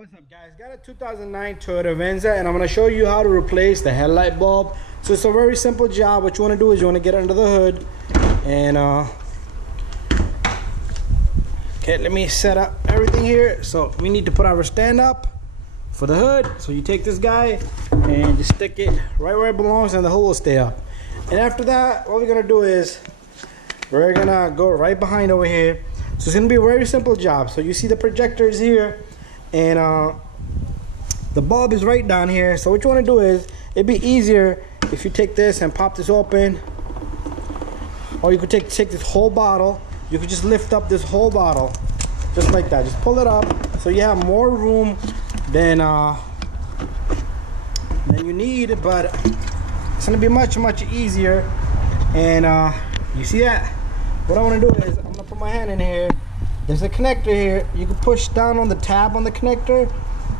What's up, guys? Got a 2009 Toyota Venza, and I'm going to show you how to replace the headlight bulb. So it's a very simple job. What you want to do is you want to get under the hood and okay, let me set up everything here. So we need to put our stand up for the hood. So you take this guy and just stick it right where it belongs, and the hood will stay up. And after that, what we're going to do is we're going to go right behind over here. So it's going to be a very simple job. So you see the projectors here, and the bulb is right down here. So what you want to do is, it'd be easier if you take this and pop this open, or you could take this whole bottle. You could just lift up this whole bottle just like that. Just pull it up so you have more room than you need, but it's gonna be much easier. And you see that? What I want to do is I'm gonna put my hand in here. There's a connector here. You can push down on the tab on the connector,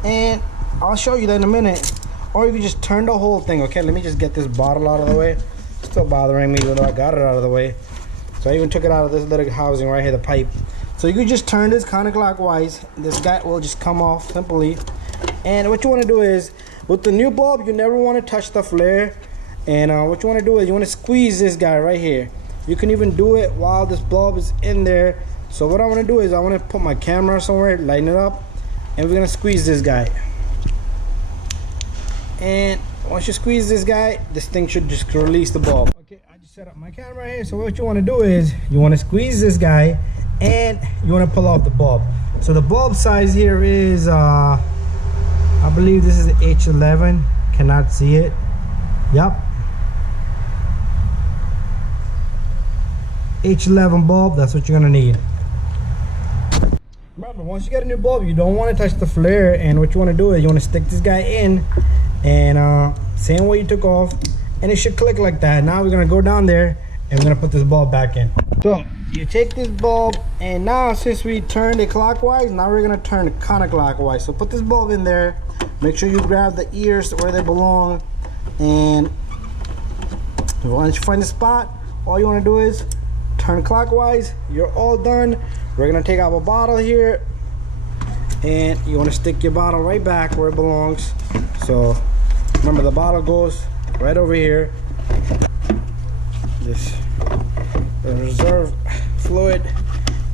and I'll show you that in a minute. Or you can just turn the whole thing. Okay, let me just get this bottle out of the way. It's still bothering me, even though I got it out of the way. So I even took it out of this little housing right here, the pipe. So you can just turn this counterclockwise. This guy will just come off simply. And what you want to do is, with the new bulb, you never want to touch the flare. And what you want to do is you want to squeeze this guy right here. You can even do it while this bulb is in there. So what I want to do is I want to put my camera somewhere, lighten it up, and we're going to squeeze this guy. And once you squeeze this guy, this thing should just release the bulb. Okay, I just set up my camera here. So what you want to do is you want to squeeze this guy, and you want to pull out the bulb. So the bulb size here is I believe this is H11. Cannot see it. Yep, H11 bulb. That's what you're gonna need. Remember, once you get a new bulb, you don't want to touch the flare. And what you want to do is you want to stick this guy in, and same way you took off, and it should click like that. Now we're gonna go down there and we're gonna put this bulb back in. So you take this bulb, and now since we turned it clockwise, now we're gonna turn it counterclockwise. So put this bulb in there. Make sure you grab the ears where they belong, and once you find the spot, all you want to do is turn clockwise. You're all done. We're gonna take out a bottle here, and you want to stick your bottle right back where it belongs. So remember, the bottle goes right over here. This reserve fluid,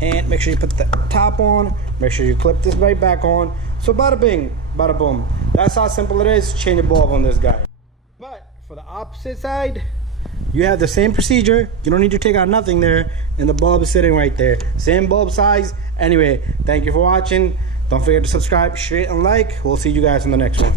and make sure you put the top on. Make sure you clip this right back on. So bada bing, bada boom. That's how simple it is to change a bulb on this guy. But for the opposite side, you have the same procedure. You don't need to take out nothing there, and the bulb is sitting right there. Same bulb size. Anyway, thank you for watching. Don't forget to subscribe, share, and like. We'll see you guys in the next one.